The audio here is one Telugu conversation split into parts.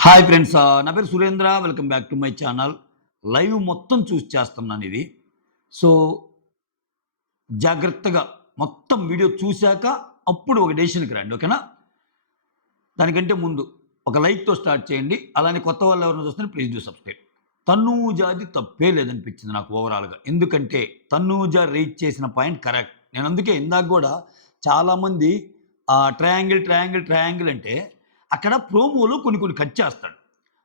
హాయ్ ఫ్రెండ్స్, నా పేరు Surendra. Welcome back to my channel. Live మొత్తం చూసి చేస్తున్నాను ఇది. సో, జాగ్రత్తగా మొత్తం వీడియో చూశాక అప్పుడు ఒక డెసిషన్‌కి రండి. ఓకేనా? దానికంటే ముందు ఒక లైక్‌తో స్టార్ట్ చేయండి. అలానే కొత్త వాళ్ళు ఎవరైనా చూస్తుంటే ప్లీజ్ డూ సబ్స్క్రైబ్. తనూజాది తప్పే లేదనిపించింది నాకు ఓవరాల్‌గా. ఎందుకంటే తనూజ రైజ్ చేసిన పాయింట్ కరెక్ట్. నేను అందుకే ఇందాక గూడా చాలామంది ట్రయాంగిల్ అంటే అక్కడ ప్రోమోలో కొన్ని కొన్ని కట్ చేస్తాడు.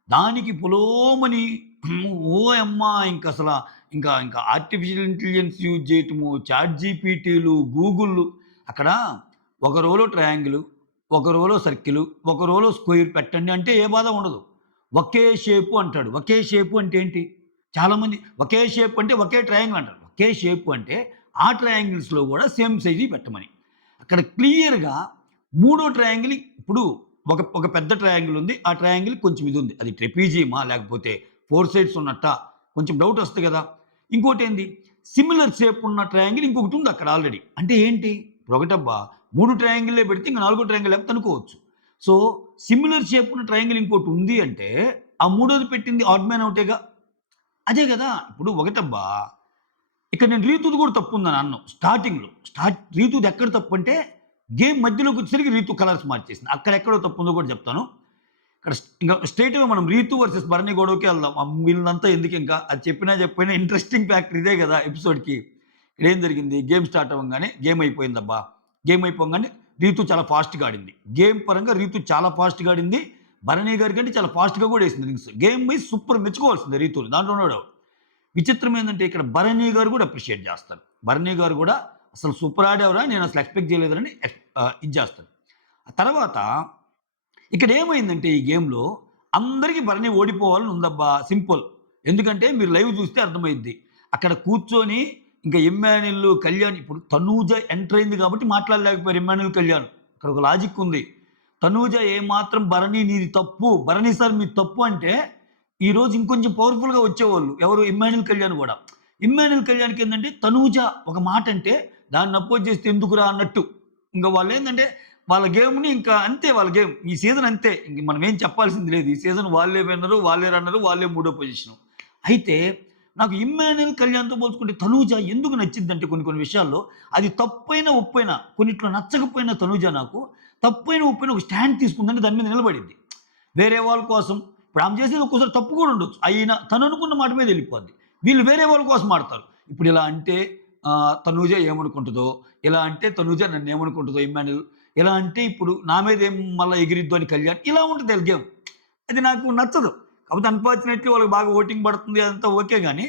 దానికి పొలోమని ఓయమ్మా! ఇంకసల ఇంకా ఆర్టిఫిషియల్ ఇంటెలిజెన్స్ యూజ్ చేయటము, చాట్ జీపీటీలు, గూగుల్‌లు అక్కడ ఒక రోలో ట్రయాంగిలు, ఒక రోలో సర్కిలు, ఒక రోలో స్క్వేర్ పెట్టండి అంటే ఏ బాధ ఉండదు. ఒకే షేపు అంటాడు. ఒకే షేపు అంటే ఏంటి? చాలామంది ఒకే షేప్ అంటే ఒకే ట్రయాంగిల్ అంటారు. ఒకే షేపు అంటే ఆ ట్రయాంగిల్స్‌లో గూడా సేమ్ సైజ్‌వి పెట్టమని. అక్కడ క్లియర్‌గా మూడో ట్రయాంగిల్ ఇప్పుడు ఒక పెద్ద ట్రయాంగిల్ ఉంది. ఆ ట్రయాంగిల్ కొంచెం ఇది ఉంది. అది ట్రెపీజియమా? లేకపోతే 4 సైడ్స్ ఉన్నట్టా? కొంచెం డౌట్ వస్తది కదా! ఇంకోటేంది సిమిలర్ షేప్ ఉన్న ట్రయాంగిల్ ఇంకొకటి ఉంది అక్కడ ఆల్రెడీ. అంటే ఏంటి? ఇప్పుడు ఒకటబ్బా 3 ట్రయాంగిల్లే పెడితే ఇంక నాలుగో ట్రయాంగిల్ లేకపోతే అనుకోవచ్చు. సో, సిమిలర్ షేప్ ఉన్న ట్రయాంగిల్ ఇంకోటి ఉంది అంటే ఆ మూడోది పెట్టింది ఆడ్ మ్యాన్ ఔటేగా. అదే గదా! ఇప్పుడు ఒకటబ్బా ఇక్కడ నేను రీతుది కూడా తప్పుందని అన్నాను స్టార్టింగ్‌లో. రీతుది ఎక్కడ తప్పంటే గేమ్ మధ్యలోకొచ్చేసరికి రీతు కలర్స్ మార్చేసింది. అక్కడెక్కడో తప్పుందో కూడా చెప్తాను. ఇక్కడ ఇంక స్ట్రెయిట్‌గా మనం రీతు వర్సెస్ భరణి గొడవకే వెళ్దాం. వీళ్ళంతా ఎందుకింకా అది చెప్పినా ఇంట్రెస్టింగ్ ఫ్యాక్టర్ ఇదే గదా! ఎపిసోడ్‌కి. ఇక్కడేం జరిగింది గేమ్ స్టార్ట్ అవ్వంగానే గేమ్ అయిపోయిందబ్బా. గేమ్ అయిపోంగానే రీతు చాలా ఫాస్ట్‌గా ఆడింది. గేమ్ పరంగా రీతు చాలా ఫాస్ట్‌గా ఆడింది. భరణి గారి కంటే చాలా ఫాస్ట్‌గా కూడా ఏసింది రింగ్స్. గేమ్ వైస్ సూపర్ మెచ్చుకోవాల్సిందే రీతుని. దాంట్లో నో డౌట్. విచిత్రం ఏందంటే ఇక్కడ భరణి గారు కూడా అప్రిషియేట్ చేస్తారు. భరణి గారు కూడా అసలు సూపర్ ఆడావురా! నేనసలు ఎక్స్‌పెక్ట్ చేయలేదని ఇది చేస్తాడు. ఆ తర్వాత ఇక్కడేమైందంటే ఈ గేమ్‌లో అందరికి భరణి ఓడిపోవాలని ఉందబ్బా! సింపుల్. ఎందుకంటే మీరు లైవ్ చూస్తే అర్థమైద్ది. అక్కడ కూర్చొని ఇంకా ఇమ్మాన్యుల్, కళ్యాణ్ ఇప్పుడు తనూజ ఎంటర్ అయింది కాబట్టి మాట్లాడలేకపోయారు ఇమ్మాన్యుల్, కళ్యాణ్. అక్కడ ఒక లాజిక్ ఉంది. తనూజ ఏమాత్రం భరణి నీది తప్పు, భరణి సార్ మీది తప్పు అంటే ఈరోజు ఇంకొంచెం పవర్‌ఫుల్‌గా వచ్చేవాళ్ళు. ఎవరు ఇమ్మాన్యుల్, కళ్యాణ్ గూడా. ఇమ్మాన్యుల్, కళ్యాణ్‌కి ఏందంటే తనూజ ఒక మాట అంటే దాన్ని అపోజ్ చేస్తే ఎందుకురా అన్నట్టు. ఇంక వాళ్ళేందంటే వాళ్ళ గేమ్‌ని ఇంకా అంతే వాళ్ళ గేమ్. ఈ సీజన్ అంతే. ఇంక మనం ఏం చెప్పాల్సింది లేదు. ఈ సీజన్ వాళ్ళే విన్నరు, వాళ్ళే రన్నరు, వాళ్ళే మూడో పొజిషను. అయితే నాకు ఇమ్మాన్యుల్, కళ్యాణ్‌తో పోల్చుకుంటే తనూజ ఎందుకు నచ్చిద్దంటే కొన్ని కొన్ని విషయాల్లో అది తప్పైనా, ఒప్పైనా కొన్నిట్లో నచ్చకపోయినా తనూజ నాకు తప్పైనా, ఒప్పైనా ఒక స్టాండ్ తీసుకుందంటే దాని మీద నిలబడిద్ది. వేరే వాళ్ళ కోసం ఇప్పుడు ఆమె చేసేది ఒక్కోసారి తప్పు కూడా ఉండొచ్చు. అయినా తను అనుకున్న మాట మీద వెళ్ళిపోద్ది. వీళ్ళు వేరే వాళ్ళ కోసం ఆడతారు. ఇప్పుడు ఇలా అంటే తనూజ ఏమనుకుంటదో, ఇలా అంటే తనూజ నన్నేమనుకుంటదో ఇమ్మాన్యుల్, ఇలా అంటే ఇప్పుడు నా మీద ఏం మళ్ళా ఎగిరిద్దు అని కళ్యాణ్. ఇలా ఉంటది ఆళ్ళ గేమ్. అది నాకు నచ్చదు. కాకపోతే అన్‌ఫార్చునేట్‌లీ వాళ్ళకి బాగా ఓటింగ్ పడుతుంది అదంతా ఓకే గానీ,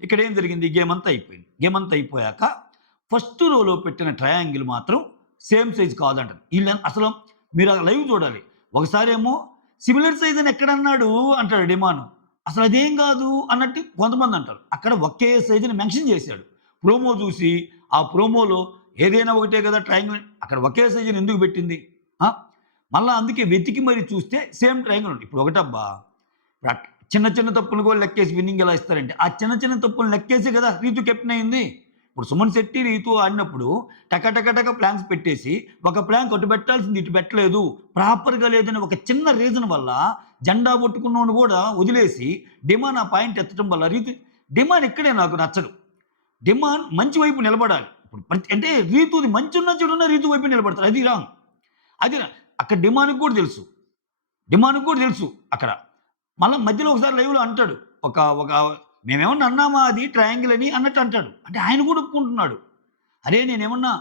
ఇక్కడేం జరిగింది గేమ్ అంతా అయిపోయింది. గేమ్ అంతా అయిపోయాక ఫస్ట్ రోలో పెట్టిన ట్రయాంగిల్ మాత్రం సేమ్ సైజ్ కాదంటారు. అసలు మీరు ఆ లైవ్ చూడాలి. ఒకసారేమో సిమిలర్ సైజ్ అని ఎక్కడన్నాడు అంటాడు డిమాను. అసలు అదేం కాదు అన్నట్టు కొంతమంది అంటారు. అక్కడ ఒకే సైజ్‌ని మెన్షన్ చేశాడు. ప్రోమో చూసి ఆ ప్రోమోలో ఏదైనా ఒకటే కదా ట్రయాంగిల్ అక్కడ ఒకే సైజ్‌ని ఎందుకు పెట్టింది? ఆ! మళ్ళా అందుకే వెతికి మరి చూస్తే సేమ్ ట్రయాంగిల్ ఉంది. ఇప్పుడు ఒకటబ్బా చిన్న చిన్న తప్పులు కూడా లెక్కేసి విన్నింగ్ ఎలా ఇస్తారంటే, ఆ చిన్న చిన్న తప్పులను లెక్కేసే కదా రీతు కెప్టెన్ అయింది. ఇప్పుడు సుమన్ శెట్టి, రీతు ఆడినప్పుడు టక ప్లాన్స్ పెట్టేసి, ఒక ప్లాంక్ అటు పెట్టాల్సింది ఇటు పెట్టలేదు. ప్రాపర్‌గా లేదని ఒక చిన్న రీజన్ వల్ల జెండా పట్టుకున్నోడిని కూడా వదిలేసి డిమాన్ ఆ పాయింట్ ఎత్తడం వల్ల డిమాన్ ఇక్కడే నాకు నచ్చడు. డిమాన్ మంచి వైపు నిలబడాలి. ఇప్పుడు అంటే రీతుది మంచున్నా, చెడున్నా రీతు వైపే నిలబడతారు. అది రాంగ్. అది అక్కడ డిమాన్‌కి కూడా తెలుసు. డిమాన్‌కి కూడా తెలుసు అక్కడ. మళ్ళా మధ్యలో ఒకసారి లైవ్‌లో అంటాడు. ఒక ఒక మేమేమన్నా అన్నామా అది ట్రయాంగిల్ అని అన్నట్టు అంటాడు. అంటే ఆయన కూడా ఒప్పుకుంటున్నాడు. అరే! నేనేమన్నా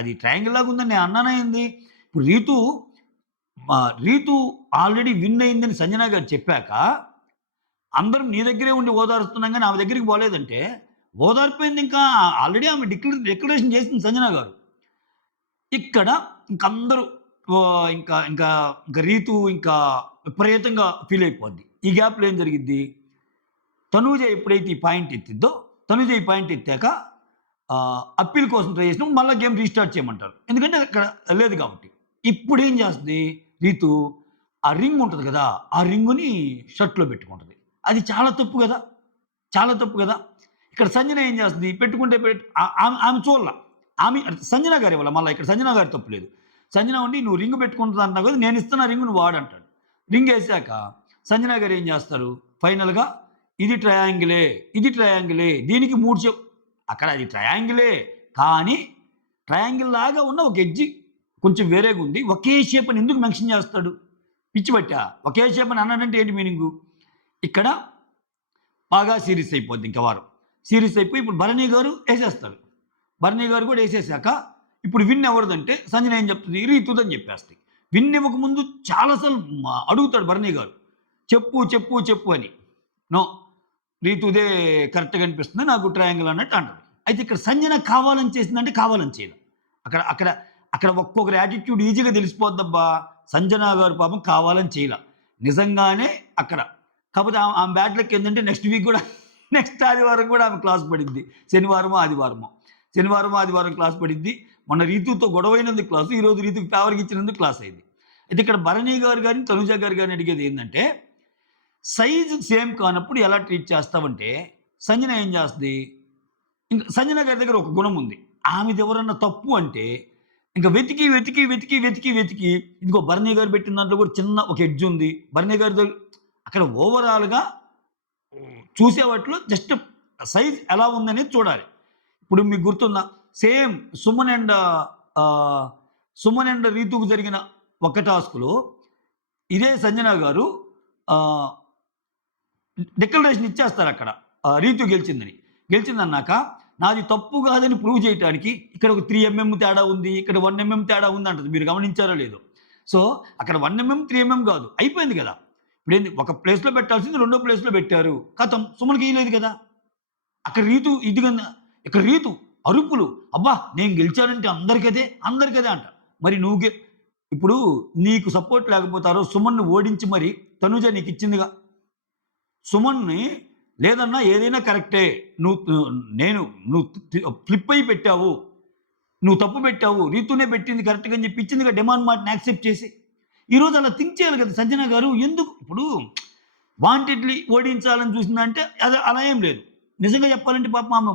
అది ట్రయాంగిల్ లాగా ఉందని నేను అన్నానా ఏంది? ఇప్పుడు రీతు ఆల్రెడీ విన్ అయిందని సంజన గారు చెప్పాక, అందరం నీ దగ్గరే ఉండి ఓదారుస్తున్నాం గానీ ఆమె దగ్గరికి పోలేదంటే, ఓదార్పయింది ఇంకా ఆల్రెడీ ఆమె డిక్లరేషన్ చేసింది సంజన గారు. ఇక్కడ ఇంకందరూ ఇంకా ఇంకా ఇంకా రీతు ఇంకా విపరీతంగా ఫీల్ అయిపోద్ది. ఈ గ్యాప్‌లో ఏం జరిగిద్ది? తనూజ ఎప్పుడైతే ఈ పాయింట్ ఎత్తిద్దో, తనూజ ఈ పాయింట్ ఎత్తాక అప్పీల్ కోసం ట్రై చేసినప్పుడు మళ్ళా గేమ్ రీస్టార్ట్ చేయమంటారు. ఎందుకంటే అక్కడ లేదు కాబట్టి. ఇప్పుడేం చేస్తది రీతు, ఆ రింగ్ ఉంటది కదా! ఆ రింగుని షర్ట్‌లో పెట్టుకుంటది. అది చాలా తప్పు గదా! చాలా తప్పు గదా! ఇక్కడ సంజన ఏం చేస్తది, పెట్టుకుంటే ఆమె చూడల. సంజన గారు ఇవ్వల మళ్ళా ఇక్కడ సంజన గారి తప్పు లేదు. సంజన ఉండి "నువ్వు రింగ్ పెట్టుకుంటది అంటున్నావు కదా! నేను ఇస్తున్న రింగ్ నువ్వు వాడంటాడు." రింగ్ వేసాక సంజన గారు ఏం చేస్తారు ఫైనల్‌గా ఇది ట్రయాంగిలే, ఇది ట్రయాంగిలే, దీనికి 3 అక్కడ అది ట్రయాంగిలే. కానీ ట్రయాంగిల్ లాగా ఉన్న ఒక ఎడ్జ్ కొంచెం వేరేగుంది. ఒకే షేప్ అని ఎందుకు మెన్షన్ చేస్తాడు? పిచ్చి పట్టా? ఒకే షేప్ అని అన్నాడంటే ఏంటి మీనింగు? ఇక్కడ బాగా సీరియస్ అయిపోద్ది ఇంక వారం. సీరియస్ అయిపోయి ఇప్పుడు భరణి గారు ఏసేస్తారు. భరణి గారు కూడా ఏసేసాక ఇప్పుడు విన్ ఎవరిదంటే సంజన ఏం చెప్తుంది? రీతుదని చెప్పేస్తది. విన్ ఇవ్వకముందు చాలా సార్లు అడుగుతాడు భరణి గారు. చెప్పు, చెప్పు, చెప్పు అని. నో. రీతుదే కరెక్ట్‌గా అనిపిస్తుంది. నాకు ట్రయాంగిల్ అన్నట్టు అంటది. అయితే ఇక్కడ సంజన కావాలని చేసిందంటే కావాలని చేయల. అక్కడ అక్కడ అక్కడ ఒక్కొక్కరి యాటిట్యూడ్ ఈజీగా తెలిసిపోద్దబ్బా! సంజన గారు పాపం కావాలని చేయల. నిజంగానే అక్కడ. కాపోతే ఆమె బ్యాడ్ లక్ ఏందంటే నెక్స్ట్ వీక్ గూడా నెక్స్ట్ ఆదివారం గూడా ఆమె క్లాస్ పడిద్ది. శనివారమో, ఆదివారమో. శనివారం, ఆదివారం క్లాస్ పడిద్ది. మొన్న రీతుతో గొడవైనందుకు క్లాసు. ఈరోజు రీతుకి ఫేవర్‌గా ఇచ్చినందుకు క్లాస్ అయింది. అయితే ఇక్కడ భరణి గారు గాని, తనుజ గారు గాని అడిగేది ఏందంటే సైజ్ సేమ్ కానప్పుడు ఎలా ట్రీట్ చేస్తావంటే సంజన ఏం చేస్తది? ఇంక సంజన గారి దగ్గర ఒక గుణం ఉంది. ఆమెది ఎవరన్నా తప్పు అంటే ఇంక వెతికి, వెతికి, వెతికి, వెతికి, వెతికి ఇదిగో భరణి గారు పెట్టిన దాంట్లో కూడా చిన్న ఒక ఎడ్జ్ ఉంది. భరణి గారి అక్కడ ఓవరాల్‌గా చూసే వాటిలో జస్ట్ సైజ్ ఎలా ఉందనేది చూడాలి. ఇప్పుడు మీకు గుర్తుందా? సేమ్ సుమన్ అండ్ రీతుకు జరిగిన ఒక టాస్క్‌లో ఇదే సంజన గారు ఆహ్, డిక్లరేషన్ ఇచ్చేస్తారక్కడ. రీతు గెలిచిందని. గెలిచిందన్నాక నాది తప్పు కాదని ప్రూవ్ చేయటానికి ఇక్కడ ఒక 3 ఎంఎం తేడా ఉంది. ఇక్కడ 1 ఎంఎం తేడా ఉందంటది. మీరు గమనించారో లేదో? సో, అక్కడ 1 ఎంఎం, 3 ఎంఎం కాదు. అయిపోయింది కదా! ఇప్పుడేంది ఒక ప్లేస్‌లో పెట్టాల్సింది రెండో ప్లేస్‌లో పెట్టారు. ఖతం. సుమన్‌కి ఇయలేదు కదా! అక్కడ రీతు ఇదిగన్న ఇక్కడ రీతు అరుపులు. అబ్బా! నేను గెలిచానంటే అందరికదే, అందరికదే అంట. మరి నువ్వు ఇప్పుడు నీకు సపోర్ట్ లేకపోతారో సుమన్‌ని ఓడించి మరి తనుజ నీకిచ్చిందిగా. సుమన్‌ని లేదన్నా ఏదైనా కరెక్టే. నువ్వు ఫ్లిప్ అయ్యి పెట్టావు. నువ్వు తప్పు పెట్టావు. రీతూనే పెట్టింది కరెక్ట్‌గా అని చెప్పి ఇచ్చిందిగా డిమాండ్ మాటని యాక్సెప్ట్ చేసి. ఈరోజు అలా థింక్ చేయాలి కదా సంజన గారు. ఎందుకు ఇప్పుడు వాంటెడ్‌లీ ఓడించాలని చూసిందంటే అది అలా ఏం లేదు. నిజంగా చెప్పాలంటే పాపం ఆమె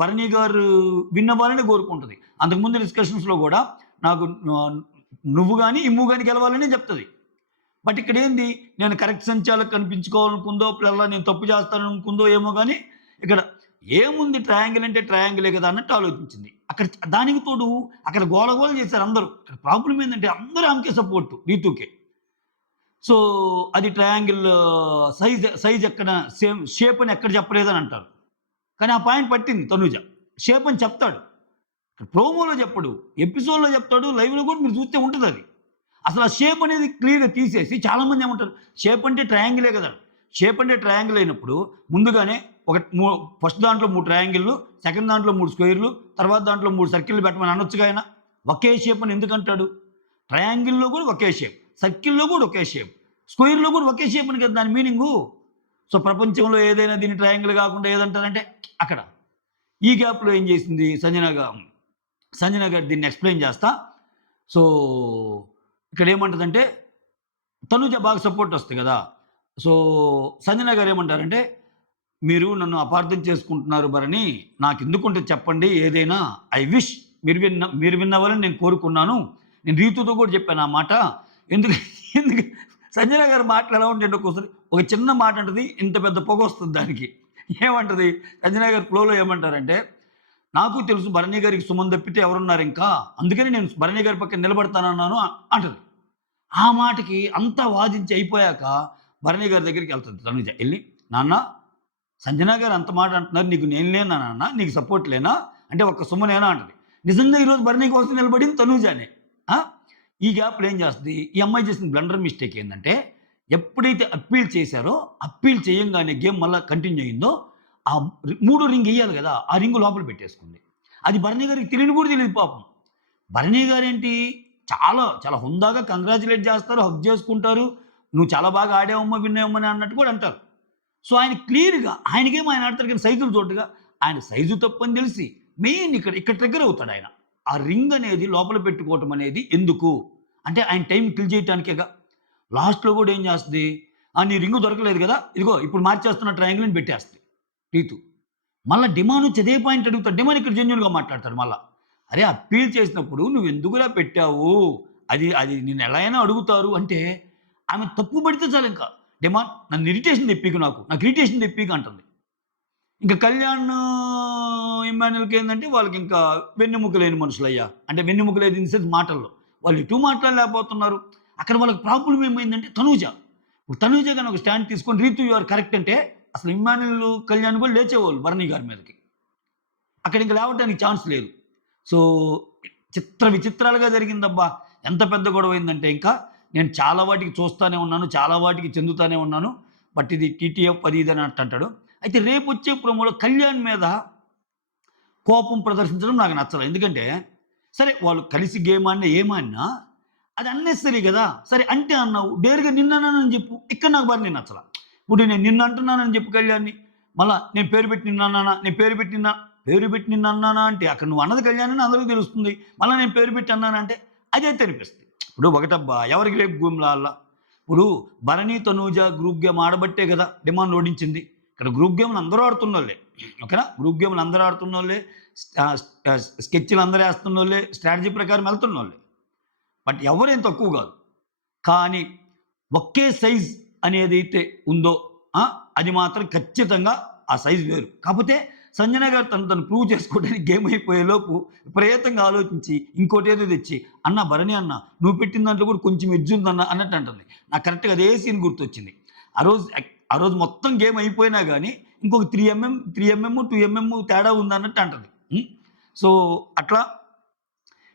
భరణి గారు విన్ అవ్వాలనే కోరుకుంటది. అంతకుముందు డిస్కషన్స్‌లో గూడా నాకు నువ్వు గాని, ఇమ్ము గాని గెలవాలనే చెప్తది. బట్ ఇక్కడేంది నేను కరెక్ట్ సంచాలకు కనిపించుకోవాలనుకుందో, అలా నేను తప్పు చేస్తాననుకుందో ఏమో గానీ, ఇక్కడ ఏముంది ట్రయాంగిల్ అంటే ట్రయాంగిలే కదా అన్నట్టు ఆలోచించింది. అక్కడ దానికి తోడు అక్కడ గోల చేశారు అందరూ. ఇక్కడ ప్రాబ్లమ్ ఏందంటే అందరూ ఆమెకే సపోర్టు రీతూకే. సో, అది ట్రయాంగిల్ సైజ్ ఎక్కడ షేప్ అని ఎక్కడ చెప్పలేదని అంటారు. కానీ ఆ పాయింట్ పట్టింది తనూజ. షేప్ అని చెప్తాడు. ప్రోమోలో చెప్పడు. ఎపిసోడ్‌లో చెప్తాడు. లైవ్‌లో కూడా మీరు చూస్తే ఉంటదది. అసలు ఆ షేప్ అనేది క్లియర్‌గా తీసేసి చాలామంది ఏమంటారు, షేప్ అంటే ట్రయాంగిలే కదా! షేప్ అంటే ట్రయాంగిల్ అయినప్పుడు ముందుగానే ఒక ఫస్ట్ దాంట్లో 3 ట్రయాంగిల్‌లు, సెకండ్ దాంట్లో 3 స్క్వేర్‌లు, తర్వాత దాంట్లో 3 సర్కిల్‌లు పెట్టమని అనొచ్చుగా ఆయన. ఒకే షేప్ అని ఎందుకంటాడు? ట్రయాంగిల్‌లో కూడా ఒకే షేప్, సర్కిల్‌లో కూడా ఒకే షేప్, స్క్వేర్‌లో కూడా ఒకే షేప్ అని కదా దాని మీనింగు. సో, ప్రపంచంలో ఏదైనా దీన్ని ట్రయాంగిల్ కాకుండా ఏదంటారంటే అక్కడ. ఈ గ్యాప్‌లో ఏం చేసింది సంజన గారు దీన్ని ఎక్స్‌ప్లెయిన్ చేస్తా. సో, ఇక్కడ ఏమంటదంటే తనుజ బాగా సపోర్ట్ వస్తది కదా! సో, సంజన గారు ఏమంటారంటే, "మీరు నన్ను అపార్థం చేసుకుంటున్నారు భరణి. నాకెందుకుంటది చెప్పండి ఏదైనా. ఐ విష్ మీరు విన్ అవ్వాలని నేను కోరుకున్నాను. నేను రీతుతో కూడా చెప్పాను ఆ మాట. ఎందుకు ఎందుకు సంజన గారి మాటలు ఎలా ఉంటాయంటే ఒక్కోసారి ఒక చిన్న మాట అంటది. ఇంత పెద్ద పొగొస్తది దానికి. ఏమంటది సంజన గారు ఫ్లోలో ఏమంటారంటే, "నాకు తెలుసు భరణి గారికి సుమన్ తప్పితే ఎవరున్నారింకా. అందుకని నేను భరణి గారి పక్కన నిలబడతానన్నాను" అంటది. ఆ మాటకి అంతా వాదించి అయిపోయాక భరణి గారి దగ్గరికెళ్తది తనుజ. ఎళ్లి, "నాన్న సంజన గారు అంత మాట అంటున్నారు. నీకు నేను లేనా నాన్న? నీకు సపోర్ట్ లేనా? అంటే ఒక్క సుమనేనా" అంటది. నిజంగా ఈరోజు భరణి కోసం నిలబడింది తనూజనే. ఆ! ఈ గ్యాప్‌లో ఏం చేస్తది, ఈ అమ్మాయి చేసిన బ్లండర్ మిస్టేక్ ఏందంటే, ఎప్పుడైతే అప్పీల్ చేశారో, అప్పీల్ చేయంగానే గేమ్ మళ్ళా కంటిన్యూ అయిందో, ఆ మూడో రింగ్ ఎయ్యాలి గదా! ఆ రింగ్ లోపల పెట్టేసుకుంది. అది భరణి గారికి తెలియని కూడా తెలీదు పాపం. భరణి గారేంటి చాలా, చాలా హుందాగా కంగ్రాచ్యులేట్ చేస్తారు, హగ్ చేసుకుంటారు. "నువ్వు చాలా బాగా ఆడావమ్మా, విన్నావమ్మా" అన్నట్టు కూడా అంటారు. సో, ఆయన క్లియర్‌గా ఆయనకేమో ఆయన ఆడతారు కానీ సైజులు చూడగా, ఆయన సైజు తప్పని తెలిసి మెయిన్ ఇక్కడ ట్రిగ్గర్ అవుతాడాయన. ఆ రింగ్ అనేది లోపల పెట్టుకోవటం అనేది ఎందుకు? అంటే ఆయన టైం కిల్ చేయటానికేగా. లాస్ట్‌లో కూడా ఏం చేస్తది, "నీ రింగ్ దొరకలేదు కదా! ఇదిగో ఇప్పుడు మార్చేస్తున్న ట్రయాంగిల్" అని పెట్టేస్తది రీతు. మళ్ళా డిమాన్ వచ్చి అదే పాయింట్ అడుగుతాడు. డిమాన్ ఇక్కడ జెన్యూన్‌గా మాట్లాడతాడు మళ్ళా. "అరే! అప్పీల్ చేసినప్పుడు నువ్వెందుకురా పెట్టావు? అది అది నిన్ను ఎలా అయినా అడుగుతారు" అంటే ఆమె తప్పు పడితే చాలు ఇంకా. డిమాండ్ నన్ను ఇరిటేషన్ తెప్పీకు నాకు ఇరిటేషన్ తెప్పీకు అంటుంది. ఇంక కళ్యాణ్, ఇమ్మాన్యుల్‌కి ఏందంటే వాళ్ళకింకా వెన్నెముక లేని మనుషులయ్యా. అంటే వెన్నెముక లేదు ఇన్ ద సెన్స్ మాటల్లో. వాళ్ళు ఎటూ మాట్లాడలేకపోతున్నారు. అక్కడ వాళ్ళకి ప్రాబ్లమ్ ఏమైందంటే తనూజ. ఇప్పుడు తనూజ గాని ఒక స్టాండ్ తీసుకొని రీతు యూ ఆర్ కరెక్ట్ అంటే అసలు ఇమ్మాన్యుల్, కళ్యాణ్ కూడా లేచేవాళ్ళు భరణి గారి మీదకి. అక్కడ ఇంక లేవటానికి ఛాన్స్ లేదు. సో, విచిత్రాలుగా జరిగిందబ్బా! ఎంత పెద్ద గొడవైందంటే ఇంకా నేను చాలా వాటికి చూస్తానే ఉన్నాను. చాలా వాటికి చెందుతానే ఉన్నాను. బట్ ఇది టీటీఎఫ్ అది ఇది అని అంటాడు. అయితే రేపొచ్చే ప్రోమోలో కళ్యాణ్ మీద కోపం ప్రదర్శించడం నాకు నచ్చలేదు. ఎందుకంటే సరే వాళ్ళు కలిసి గేమ్ ఆడినా ఏమాడినా అది అన్నెసెసరీ గదా! సరే అంటే అన్నావు. డేర్‌గా నిన్నన్నానని జెప్పు. ఇక్కడ నాకు భరణి నచ్చల. ఇప్పుడు నేను నిన్ను అంటున్నానని జెప్పు కళ్యాణ్‌ని. మళ్ళా నేను పేరు పెట్టి నిన్నన్నానా? నేను పేరు పెట్టి నిన్నన్నానా అంటే అక్కడ నువ్వు అన్నది కళ్యాణ్ అని అందరికి తెలుస్తుంది. మళ్ళా నేను పేరు పెట్టి అన్నానంటే అదైతే అనిపిస్తుంది. ఇప్పుడు ఒకటబ్బా ఎవరికి రేపు గేమ్‌లు ఆడలా. ఇప్పుడు భరణి, తనూజ గ్రూప్ గేమ్ ఆడబట్టే గదా! డిమాండ్ ఓడించింది. ఇక్కడ గ్రూప్ గేమ్‌లు అందరూ ఆడుతున్నోళ్ళే. ఓకేనా? గ్రూప్ గేమ్‌లు అందరూ ఆడుతున్నోళ్ళే. స్కెచ్‌లు అందరూ ఏస్తున్నోళ్ళే. స్ట్రాటజీ ప్రకారం వెళ్తున్నోళ్ళే. బట్ ఎవరేం తక్కువ గాదు. కానీ ఒకే సైజ్ అనేదైతే ఉందో అది మాత్రం ఖచ్చితంగా ఆ సైజ్ వేరు. కాపోతే సంజన గారు తను ప్రూవ్ చేసుకోవడానికి గేమ్ అయిపోయేలోపు విపరీతంగా ఆలోచించి ఇంకోటేదో తెచ్చి, "అన్న భరణి అన్న నువ్వు పెట్టిన దాంట్లో కూడా కొంచెం ఎడ్జ్ ఉందన్న" అన్నట్టు అంటుంది. నాకు కరెక్ట్‌గా అదే సీన్ గుర్తొచ్చింది. ఆ రోజు మొత్తం గేమ్ అయిపోయినా గానీ ఇంకొక 3 ఎంఎం, 2 ఎంఎం తేడా ఉందన్నట్టు అంటది. సో, అట్లా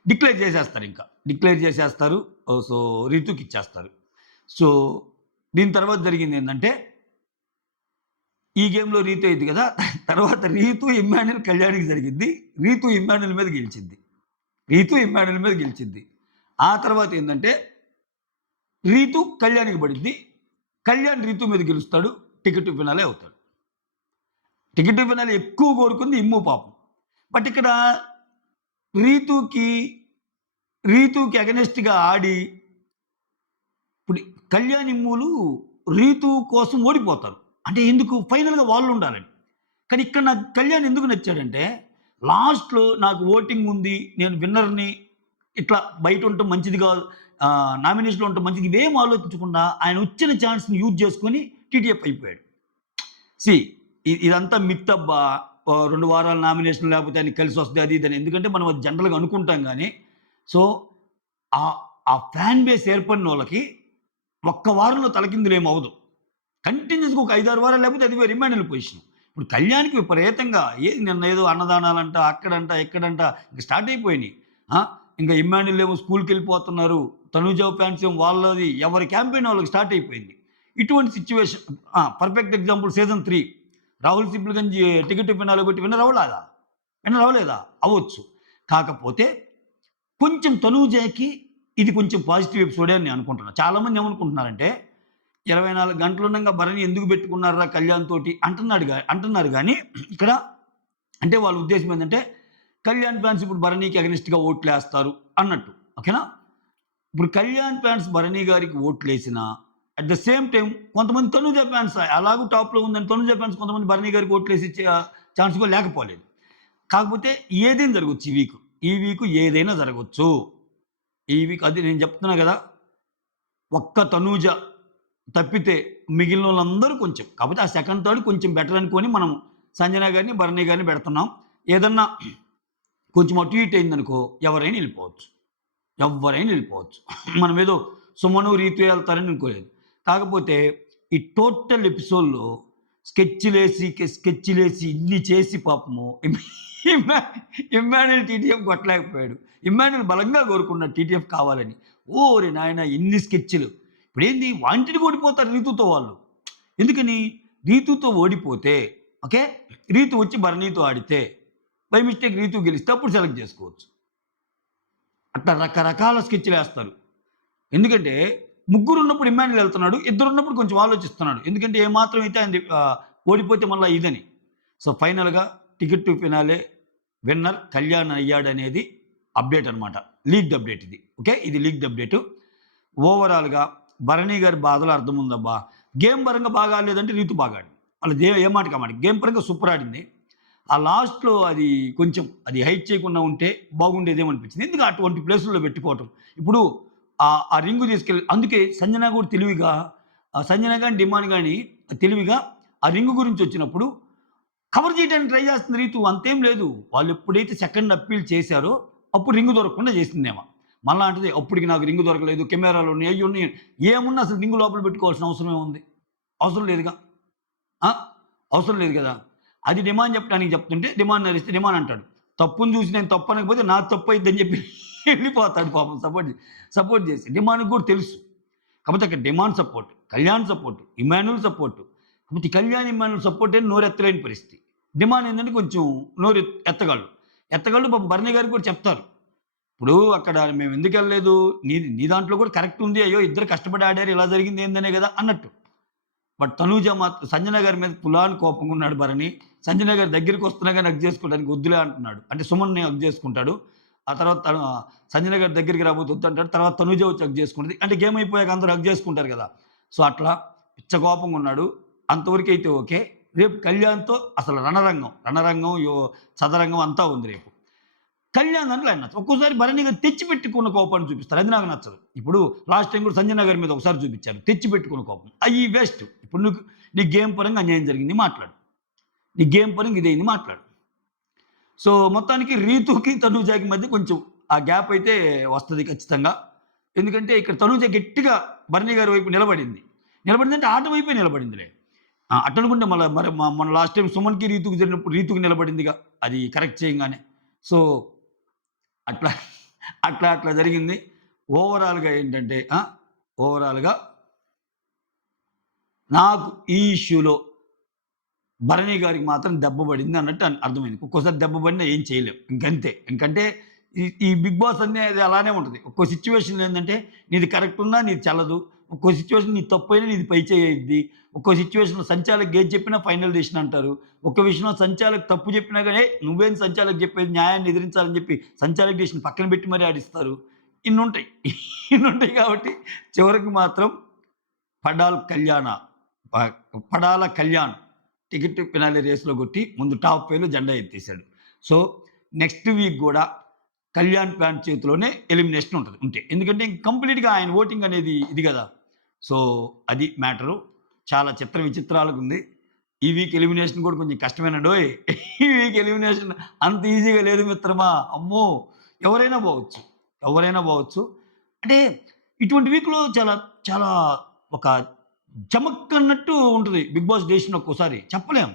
డిక్లేర్ చేసేస్తారింక. డిక్లేర్ చేసేస్తారు. సో, రితుకిచ్చేస్తారు. సో, దీని తర్వాత జరిగిందేందంటే, ఈ గేమ్‌లో రీతు అయింది గదా! తర్వాత రీతు, ఇమ్మాన్యుల్, కళ్యాణ్‌కి జరిగింది. రీతు ఇమ్మాన్యుల్ మీద గెలిచింది. ఆ తర్వాతేందంటే, రీతు కళ్యాణ్‌కి పడిద్ది. కళ్యాణ్ రీతు మీద గెలుస్తాడు. టికెట్ టు ఫినాలే అవుతాడు. టికెట్ టు ఫినాలే ఎక్కువ కోరుకుంది ఇమ్ము పాపం. బట్ ఇక్కడ రీతుకి అగెనెస్ట్‌గా ఆడి ఇప్పుడు కళ్యాణ్, ఇమ్ములు రీతు కోసం ఓడిపోతారు. అంటే ఎందుకు? ఫైనల్‌గా వాళ్ళుండాలని. కానీ ఇక్కడ నాకు కళ్యాణ్ ఎందుకు నచ్చాడంటే, లాస్ట్‌లో నాకు ఓటింగ్ ఉంది. నేను విన్నర్‌ని. ఇట్లా బయట ఉండటం మంచిది కాదు. నామినేషన్‌లో ఉండటం మంచిది. ఇవేం ఆలోచించకుండా ఆయన వచ్చిన ఛాన్స్‌ని యూజ్ చేసుకొని టీటీఎఫ్ అయిపోయాడు. సీ ఇదంతా మిత్తబ్బా. 2 వారాల నామినేషన్ లేకపోతే ఆయనకి కలిసొస్తది అది ఇది అని. ఎందుకంటే మనం అది జనరల్‌గా అనుకుంటాం గానీ, సో, ఆ ఫ్యాన్ బేస్ ఏర్పడినోళ్ళకి ఒక్క వారంలో తలకిందులేమి అవ్వదు. కంటిన్యూస్‌గా ఒక 5, 6 వారాలు లేకపోతే అది రిమైండర్ పొజిషన్. ఇప్పుడు కళ్యాణ్‌కి విపరీతంగా నిన్న ఏదో అన్నదానాలంట, అక్కడంట, ఇక్కడంట ఇంక స్టార్ట్ అయిపోయినాయి. ఆ! ఇంకా ఇమ్మాన్యుల్ ఏమో స్కూల్‌కెళ్ళిపోతున్నారు. తనూజ ఫ్యాన్స్ ఏమో వాళ్ళది ఎవరి క్యాంపెయిన్ వాళ్ళకి స్టార్ట్ అయిపోయింది. ఇటువంటి situation perfect example season 3 Rahul Sipligunj ticket finale కొట్టి విన్నర్ అవ్వలేదా? విన్నర్ అవ్వలేదా? అవ్వచ్చు. కాకపోతే కొంచెం తనూజకి ఇది కొంచెం పాజిటివ్ ఎపిసోడే అని నేను అనుకుంటున్నా. చాలామంది ఏమనుకుంటున్నారంటే 24 గంటలుండంగా భరణి ఎందుకు పెట్టుకున్నారురా కళ్యాణ్ తోటి అంటున్నారు గానీ ఇక్కడ అంటే వాళ్ళ ఉద్దేశ్యం ఏందంటే కళ్యాణ్ ఫ్యాన్స్ ఇప్పుడు భరణికి అగెనిస్ట్‌గా ఓట్లేస్తారు అన్నట్టు. ఓకేనా? ఇప్పుడు కళ్యాణ్ ఫ్యాన్స్ భరణి గారికి ఓట్లేసినా అట్ ద సేమ్ టైమ్ కొంతమంది తనూజ ఫ్యాన్స్ అలాగూ టాప్‌లో ఉందని తనూజ ఫ్యాన్స్ కొంతమంది భరణి గారికి ఓట్లేసి ఛాన్స్ కూడా లేకపోలేదు. కాకపోతే ఏదైనా జరగొచ్చు ఈ వీకు ఏదైనా జరగొచ్చు. ఈ వీక్ అది నేను చెప్తున్నా గదా! ఒక్క తనూజ తప్పితే మిగిలినోళ్ళందరూ కొంచెం. కాపోతే ఆ సెకండ్, థర్డ్ కొంచెం బెటర్ అనుకోని మనం సంజన గారిని, భరణి గారిని పెడుతున్నాం. ఏదన్నా కొంచెం అటు ఇటు అయిందనుకో ఎవరైనా ఎళ్ళిపోవచ్చు. మనమేదో సుమను, రీతు ఎళ్తారని అనుకోలేదు. కాకపోతే ఈ టోటల్ ఎపిసోడ్‌లో స్కెచ్‌లేసి ఇన్ని చేసి పాపము ఇమ్మాన్యుల్ టీటీఎఫ్ కొట్టలేకపోయాడు. ఇమ్మాన్యుల్ బలంగా కోరుకున్నాడు టీటీఎఫ్ కావాలని. ఓరి నాయన! ఎన్ని స్కెచ్‌లు. ఇప్పుడేంది వాంటెడ్‌గా ఓడిపోతారు రీతుతో వాళ్ళు. ఎందుకని? రీతుతో ఓడిపోతే ఓకే. రీతు వచ్చి భరణితో ఆడితే బై మిస్టేక్ రీతు గెలిస్తే అప్పుడు సెలెక్ట్ చేసుకోవచ్చు. అట్లా రకరకాల స్కెచ్‌లేస్తారు. ఎందుకంటే ముగ్గురున్నప్పుడు ఇమ్మాన్యుల్ ఎళ్తున్నాడు. ఇద్దరున్నప్పుడు కొంచెం ఆలోచిస్తున్నాడు. ఎందుకంటే ఏమాత్రం అయితే ఆయనది ఓడిపోతే మళ్ళా ఇదని. సో, ఫైనల్‌గా ticket to finale winner Kalyan అయ్యాడనేది అప్డేట్ అనమాట. లీక్డ్ అప్డేట్ ఇది. ఓకే. ఇది లీక్డ్ అప్డేటు. ఓవరాల్‌గా భరణి గారి బాధలో అర్థముందబ్బా. గేమ్ పరంగా బాగా ఆడలేదంటే రీతు బాగా ఆడింది. వాళ్ళది ఏ మాటకి ఆ మాట. గేమ్ పరంగా సూపర్ ఆడింది. ఆ లాస్ట్‌లో అది కొంచెం అది హైట్ చేయకుండా ఉంటే బాగుండేదేమో అనిపించింది. ఎందుకు అటువంటి ప్లేసుల్లో పెట్టుకోవటం. ఇప్పుడు ఆ రింగు తీసుకెళ్ళి అందుకే సంజన కూడా తెలివిగా సంజన గాని, డిమాండ్ గాని తెలివిగా ఆ రింగు గురించొచ్చినప్పుడు కవర్ చేయడానికి ట్రై చేస్తుంది రీతు. అంతేం లేదు. వాళ్ళెప్పుడైతే సెకండ్ అప్పీల్ చేశారో, అప్పుడు రింగ్ దొరకకుండా చేసిందేమ. మళ్ళా అంటది, "అప్పటికి నాకు రింగ్ దొరకలేదు. కెమెరాలున్నాయి, అయ్యున్నాయి." ఏమున్నా అసలు రింగ్ లోపల పెట్టుకోవాల్సిన అవసరం ఏముంది? అవసరం లేదుగా. ఆ! అవసరం లేదు గదా! అది డిమాండ్ చెప్పడానికి చెప్తుంటే, డిమాండ్‌ని అరిస్తే డిమాండ్ అంటాడు, "తప్పుని చూసి నేను తప్పనకపోతే నాది తప్పయిద్దని" చెప్పి ఎళ్ళిపోతాడు పాపం సపోర్ట్ చేసి. డిమాండ్‌కి కూడా తెలుసు. కాపోతే అక్కడ demand support, Kalyan support, Emmanuel support. కాపోతే కళ్యాణ్, ఇమ్మాన్యుల్ సపోర్ట్ అని నోరెత్తలేని పరిస్థితి. డిమాండ్ ఏందంటే కొంచెం నోరు ఎత్తగలడు. ఎత్తగలడు పాపం భరణి గారికి కూడా చెప్తారు. ఇప్పుడు అక్కడ మేమెందుకెళ్ళలేదు, నీ దాంట్లో కూడా కరెక్ట్ ఉంది. అయ్యో! ఇద్దరు కష్టపడి ఆడారు. ఇలా జరిగింది ఏందనే గదా! అన్నట్టు. బట్ తనూజ మాత్రం సంజన గారి మీద ఫులాన్ కోపంగా ఉన్నాడు భరణి. సంజన గారి దగ్గరికొస్తున్నా గాని హగ్ చేసుకోవడానికి వద్దులే అంటున్నాడు. అంటే సుమన్‌ని హగ్ చేసుకుంటాడు. ఆ తర్వాత సంజన గారి దగ్గరికి రాబోతే వద్దంటాడు. తర్వాత తనూజ వచ్చి హగ్ చేసుకుంటది. అంటే గేమ్ అయిపోయాక అందరూ హగ్ చేసుకుంటారు గదా! సో, అట్లా పిచ్చ కోపంగా ఉన్నాడు. అంతవరకైతే ఓకే. రేపు కళ్యాణ్‌తో అసలు రణరంగం, చదరంగం అంతా ఉంది రేపు. కళ్యాణ్ దాంట్లో ఆయన నచ్చదు. ఒక్కోసారి భరణి గారు తెచ్చిపెట్టుకున్న కోపాన్ని చూపిస్తారు. అది నాకు నచ్చదు. ఇప్పుడు లాస్ట్ టైమ్ కూడా సంజన గారి మీద ఒకసారి చూపించారు. తెచ్చిపెట్టుకున్న కోపం. అయి వేస్ట్. ఇప్పుడు నీ గేమ్ పరంగా అన్యాయం జరిగింది మాట్లాడు. నీ గేమ్ పరంగా ఇదయింది మాట్లాడు. సో, మొత్తానికి రీతూకి, తనూజకి మధ్య కొంచెం ఆ గ్యాప్ అయితే వస్తది ఖచ్చితంగా. ఎందుకంటే ఇక్కడ తనూజ గట్టిగా భరణి గారి వైపు నిలబడింది. నిలబడిందంటే ఆట వైపే నిలబడిందిలే. అట్టనుకుంటే మొన్న లాస్ట్ టైమ్ సుమన్‌కి, రీతూకి జరిగినప్పుడు రీతూకి నిలబడిందిగా. అది కరెక్ట్ చేయంగానే. సో అట్లా, అట్లా జరిగింది. ఓవరాల్‌గా ఏంటంటే ఓవరాల్‌గా నాకు ఈ ఇష్యూలో భరణి గారికి మాత్రం దెబ్బ పడింది అన్నట్టు అర్థమైంది. ఒక్కోసారి దెబ్బ పడినా ఏం చేయలేం. ఇంకంతే. ఇంకంటే ఈ బిగ్ బాస్ అనేది అలానే ఉంటది. ఒక్కో సిట్యుయేషన్‌లో ఏందంటే నీది కరెక్ట్ ఉన్నా నీది చెల్లదు. ఒక్కో సిట్యుయేషన్ నీది తప్పైనా నీది పై చేయి అయిద్ది. ఒక్కో సిట్యుయేషన్‌లో సంచాలక్ ఏది చెప్పినా ఫైనల్ డెసిషన్ అంటారు. ఒక్క విషయంలో సంచాలక్ తప్పు చెప్పినా గాని, "ఏయ్! నువ్వేంది సంచాలక్ చెప్పేది న్యాయాన్ని ఎదిరించాలని" చెప్పి సంచాలక్ డెసిషన్ పక్కన పెట్టి మరీ ఆడిస్తారు. ఇన్నుంటాయి. ఇన్నుంటాయి కాబట్టి చివరికి మాత్రం పడాల్ కళ్యాణ ప పడాల కళ్యాణ్ టికెట్ ఫినాలే రేస్‌లో కొట్టి ముందు టాప్ 5లో జెండా ఎత్తేసాడు. సో, నెక్స్ట్ వీక్ గూడా కళ్యాణ్ ఫ్యాన్ చేతిలోనే ఎలిమినేషన్ ఉంటది ఉంటే. ఎందుకంటే కంప్లీట్‌గా ఆయన ఓటింగ్ అనేది ఇది గదా! సో, అది మ్యాటరు. చాలా చిత్ర విచిత్రాలుగుంది. ఈ వీక్ ఎలిమినేషన్ కూడా కొంచెం కష్టమేనండోయ్! ఈ వీక్ ఎలిమినేషన్ అంత ఈజీగా లేదు మిత్రమా. అమ్మో! ఎవరైనా పోవచ్చు. ఎవరైనా పోవచ్చు. అంటే ఇటువంటి వీక్‌లో చాలా చాలా ఒక చమక్కన్నట్టు ఉంటది 'బిగ్ బాస్' డెసిషన్ ఒక్కోసారి. చెప్పలేం.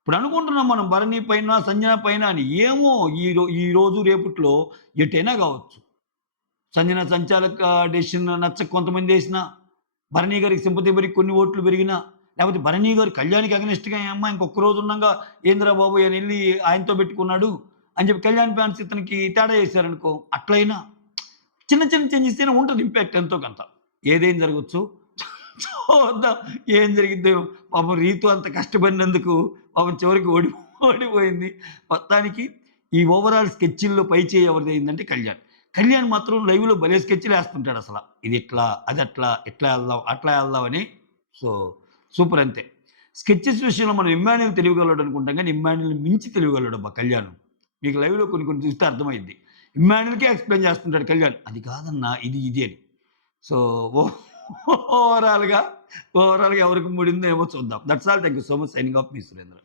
ఇప్పుడు అనుకుంటున్నాం మనం భరణి పైన, సంజన పైన అని. ఏమో ఈరోజు రేపట్లో ఎటైనా గావచ్చు. సంజన సంచాలక డెసిషన్ నచ్చక కొంతమందేసినా, భరణి గారికి సింపతి పెరిగి కొన్ని ఓట్లు పెరిగినా, లేపోతే భరణి గారు కళ్యాణ్‌కి అగనెస్ట్‌గా "ఏ అమ్మా ఇంకొక్క రోజు ఉండంగా ఏందిరా బాబు ఈయనెళ్లి ఆయనతో పెట్టుకున్నాడు" అని చెప్పి కళ్యాణ్ ఫ్యాన్స్ ఇతనికి తేడా చేశారనుకో, అట్లయినా చిన్న చిన్న చేంజెస్ అయినా ఉంటది ఇంపాక్ట్ ఎంతో కొంత. ఏదైనా జరగొచ్చు. చూద్దాం ఏం జరిగిద్దో. పాపం రీతు అంత కష్టపడినందుకు పాపం చివరికి ఓడిపోయింది. మొత్తానికి ఈ ఓవరాల్ స్కెచ్‌ల్లో పై చేయి ఎవరిదయిందంటే కళ్యాణ్. కళ్యాణ్ మాత్రం లైవ్‌లో భలే స్కెచ్‌లేస్తుంటాడసల. ఇదిట్లా, అదట్లా, ఇట్లా ఎళ్దాం, అట్లా ఎళ్దాం అని. సో, సూపర్ అంతే. స్కెచెస్ విషయంలో మనం ఇమ్మాన్యుల్ తెలివిగల్లోడు అనుకుంటాం గానీ, ఇమ్మాన్యుల్‌ని మించి తెలివిగల్లోడబ్బా కళ్యాణ్. మీకు లైవ్‌లో కొన్ని కొన్ని చూస్తే అర్థమైద్ది. ఇమ్మాన్యుల్‌కే ఎక్స్‌ప్లెయిన్ చేస్తుంటాడు కళ్యాణ్. అది కాదన్నా ఇది అని. సో, ఓవరాల్‌గా, ఓవరాల్‌గా ఎవరికి ముడిందో ఏమో చూద్దాం. That's all. Thank you so much. Signing off me Surendra.